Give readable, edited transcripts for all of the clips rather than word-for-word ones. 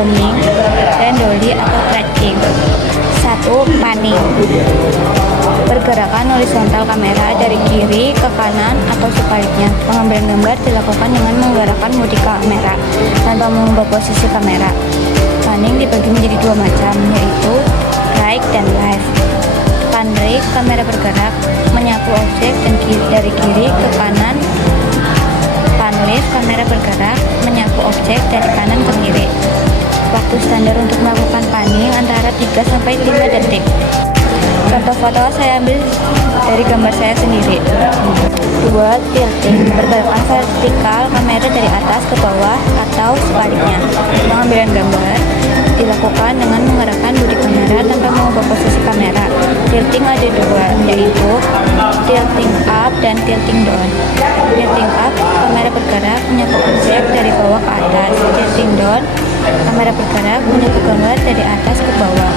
zooming, dan dolly atau tracking. 1. Panning. Pergerakan horizontal kamera dari kiri ke kanan atau sebaliknya. Pengambilan gambar dilakukan dengan menggerakkan modi kamera tanpa mengubah posisi kamera. Panning dibagi menjadi dua macam, yaitu right dan left. Pan right, kamera bergerak menyapu objek dan dari kiri ke kanan. Pan left, kamera bergerak menyapu objek dari kanan ke kiri. Waktu standar untuk melakukan panning antara 3-5 detik. Contoh foto saya ambil dari gambar saya sendiri. 2. Tilting. Pergerakan vertikal kamera dari atas ke bawah atau sebaliknya. Pengambilan gambar dilakukan dengan menggerakkan bodi kamera tanpa mengubah posisi kamera. Tilting ada dua, yaitu tilting up dan tilting down. Tilting up, kamera bergerak menyapu objek dari bawah ke atas. Tilting down, kamera bergerak menyapu gambar dari atas ke bawah.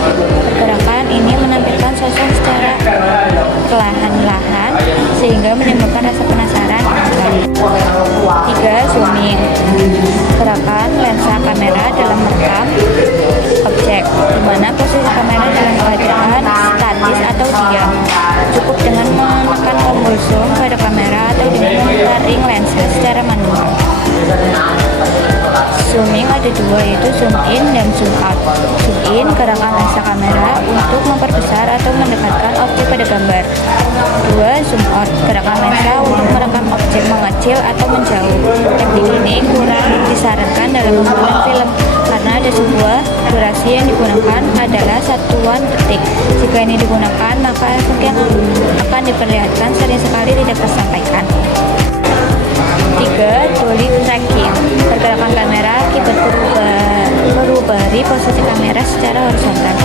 Pergerakan ini menampilkan sosok secara perlahan-lahan sehingga menimbulkan rasa penasaran. 3. Zooming. Gerakan lensa kamera dalam merekam objek, di mana posisi kamera dalam keadaan statis atau diam. Cukup dengan menekan tombol zoom pada kamera atau dengan memutar ring lensa secara manual. Zooming ada dua, yaitu zoom in dan zoom out. Zoom in, gerakan lensa kamera untuk memperbesar atau mendekatkan objek pada gambar. 2. Zoom out, gerakan lensa untuk merekam objek mengecil atau menjauh. Teknik ini kurang disarankan dalam pembuatan film karena ada sebuah durasi yang digunakan adalah satuan detik. Jika ini digunakan, maka efek yang akan diperlihatkan sering sekali tidak tersampaikan. 3. Dolly tracking. Pergerakan kamera akibat berubah posisi kamera secara horizontal.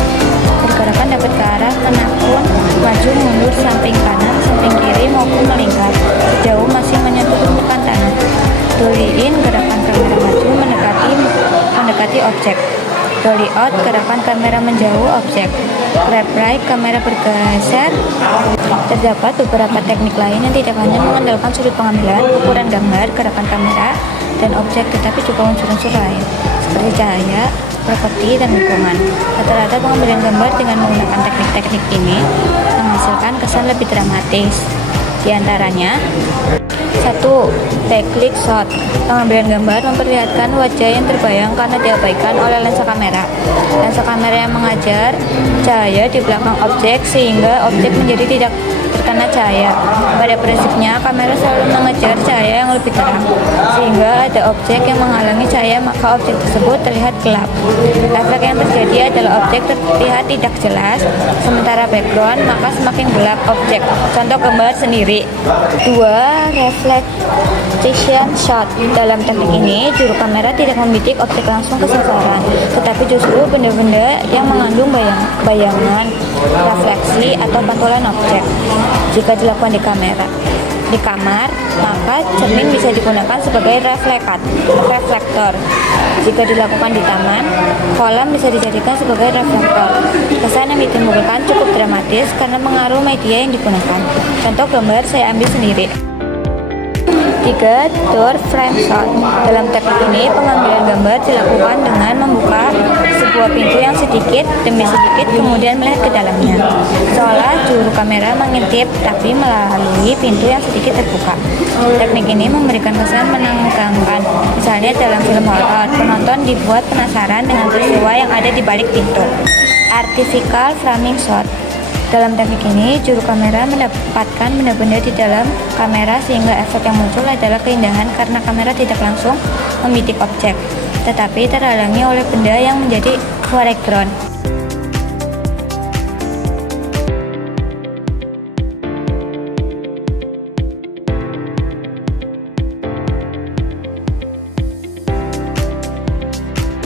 Pergerakan dapat ke arah manapun, maju, mundur, samping kanan, samping kiri, maupun melingkar. Sejauh masih menyentuh permukaan tanah. Dolly in, gerakan kamera maju mendekati objek. Dolly out, gerakan kamera menjauh objek. Grab right, kamera bergeser. Terdapat beberapa teknik lain yang tidak hanya mengandalkan sudut pengambilan, ukuran gambar, gerakan kamera, dan objek, tetapi juga unsur-unsur lain seperti cahaya, properti, dan lingkungan. Rata-rata pengambilan gambar dengan menggunakan teknik-teknik ini menghasilkan kesan lebih dramatis. Di antaranya: 1. Backlit shot. Pengambilan gambar memperlihatkan wajah yang terbayang karena diabaikan oleh lensa kamera. Lensa kamera yang mengajar cahaya di belakang objek sehingga objek menjadi tidak terkena cahaya. Pada prinsipnya, kamera selalu mengejar cahaya yang lebih terang, sehingga ada objek yang menghalangi cahaya, maka objek tersebut terlihat gelap. Efek yang terjadi adalah objek terlihat tidak jelas, sementara background maka semakin gelap objek. Contoh gambar sendiri. 2. Reflection shot. Dalam teknik ini, juru kamera tidak membidik objek langsung ke sasaran, tetapi justru benda-benda yang mengandung bayangan, refleksi, atau pantulan objek. Jika dilakukan di kamar, maka cermin bisa digunakan sebagai reflektor. Jika dilakukan di taman, kolam bisa dijadikan sebagai reflektor. Kesan yang ditimbulkan cukup dramatis karena pengaruh media yang digunakan. Contoh gambar saya ambil sendiri. 3. Door frame shot. Dalam teknik ini, pengambilan gambar dilakukan dengan membuka sebuah pintu yang sedikit demi sedikit kemudian melihat ke dalamnya, seolah juru kamera mengintip tapi melalui pintu yang sedikit terbuka. Teknik ini memberikan kesan menegangkan. Misalnya dalam film horor, penonton dibuat penasaran dengan peristiwa yang ada di balik pintu. Artificial framing shot. Dalam teknik ini, juru kamera mendapatkan benda-benda di dalam kamera sehingga efek yang muncul adalah keindahan karena kamera tidak langsung membidik objek, tetapi terhalangi oleh benda yang menjadi foreground.